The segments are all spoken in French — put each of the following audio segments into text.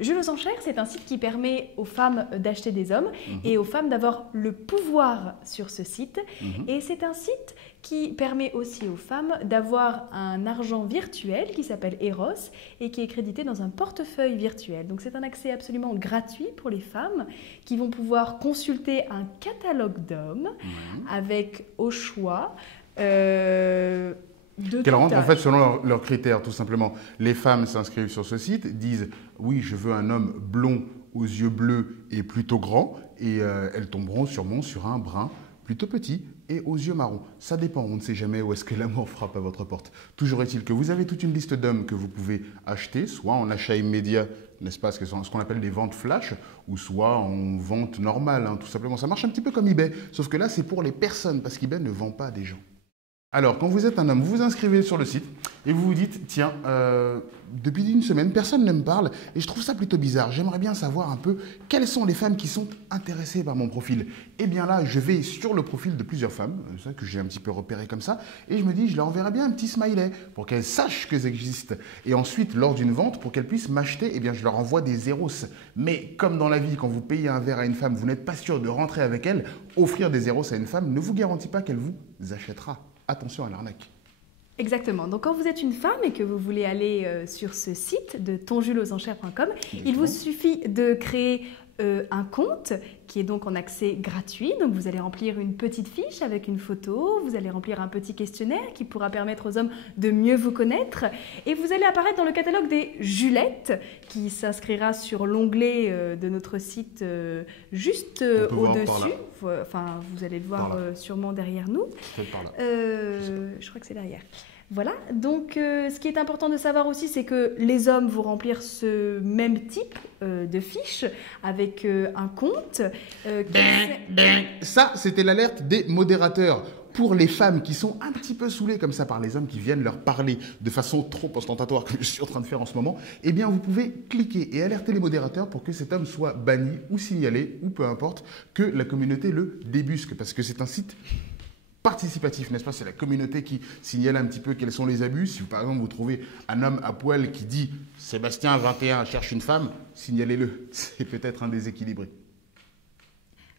Jeux aux enchères, c'est un site qui permet aux femmes d'acheter des hommes et aux femmes d'avoir le pouvoir sur ce site. Et c'est un site qui permet aussi aux femmes d'avoir un argent virtuel qui s'appelle Eros et qui est crédité dans un portefeuille virtuel. Donc c'est un accès absolument gratuit pour les femmes qui vont pouvoir consulter un catalogue d'hommes avec au choix... Qu'elles rentrent en fait selon leurs critères, tout simplement. Les femmes s'inscrivent sur ce site, disent « oui, je veux un homme blond aux yeux bleus et plutôt grand » et elles tomberont sûrement sur un brun plutôt petit et aux yeux marrons. Ça dépend, on ne sait jamais où est-ce que l'amour frappe à votre porte. Toujours est-il que vous avez toute une liste d'hommes que vous pouvez acheter, soit en achat immédiat, n'est-ce pas, ce qu'on appelle des ventes flash, ou soit en vente normale, tout simplement. Ça marche un petit peu comme eBay, sauf que là, c'est pour les personnes, parce qu'eBay ne vend pas des gens. Alors, quand vous êtes un homme, vous vous inscrivez sur le site et vous vous dites « Tiens, depuis une semaine, personne ne me parle et je trouve ça plutôt bizarre. J'aimerais bien savoir un peu quelles sont les femmes qui sont intéressées par mon profil. » Eh bien là, je vais sur le profil de plusieurs femmes, ça que j'ai un petit peu repéré comme ça, et je me dis « Je leur enverrai bien un petit smiley pour qu'elles sachent que j'existe. » Et ensuite, lors d'une vente, pour qu'elles puissent m'acheter, eh bien je leur envoie des zéros. Mais comme dans la vie, quand vous payez un verre à une femme, vous n'êtes pas sûr de rentrer avec elle, offrir des zéros à une femme ne vous garantit pas qu'elle vous achètera. Attention à l'arnaque. Exactement. Donc quand vous êtes une femme et que vous voulez aller sur ce site de tonjuleuxenchères.com, il vous suffit de créer un compte qui est donc en accès gratuit. Donc vous allez remplir une petite fiche avec une photo, vous allez remplir un petit questionnaire qui pourra permettre aux hommes de mieux vous connaître et vous allez apparaître dans le catalogue des Julettes qui s'inscrira sur l'onglet de notre site juste au-dessus. Enfin, vous allez le voir sûrement derrière nous. Je crois que c'est derrière. Voilà, donc ce qui est important de savoir aussi, c'est que les hommes vont remplir ce même type de fiche avec un compte. Ça, c'était l'alerte des modérateurs. Pour les femmes qui sont un petit peu saoulées comme ça par les hommes qui viennent leur parler de façon trop ostentatoire, comme je suis en train de faire en ce moment, eh bien vous pouvez cliquer et alerter les modérateurs pour que cet homme soit banni ou signalé, ou peu importe, que la communauté le débusque, parce que c'est un site participatif, n'est-ce pas? C'est la communauté qui signale un petit peu quels sont les abus. Si par exemple vous trouvez un homme à poil qui dit « Sébastien, 21, cherche une femme », signalez-le. C'est peut-être un déséquilibré.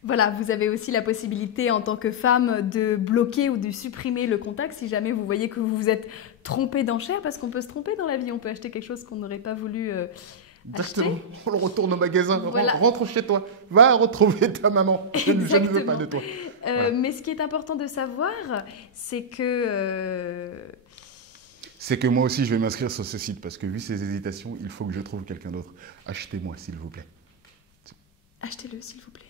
Voilà, vous avez aussi la possibilité en tant que femme de bloquer ou de supprimer le contact si jamais vous voyez que vous vous êtes trompé d'enchère, parce qu'on peut se tromper dans la vie, on peut acheter quelque chose qu'on n'aurait pas voulu acheter. On le retourne au magasin, voilà. Rentre chez toi, va retrouver ta maman, je ne veux pas de toi. Voilà. Mais ce qui est important de savoir, c'est que... C'est que moi aussi je vais m'inscrire sur ce site, parce que vu ces hésitations, il faut que je trouve quelqu'un d'autre. Achetez-moi s'il vous plaît. Achetez-le s'il vous plaît.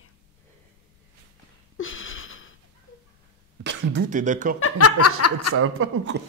D'où t'es d'accord qu'on achète, ça va pas ou quoi?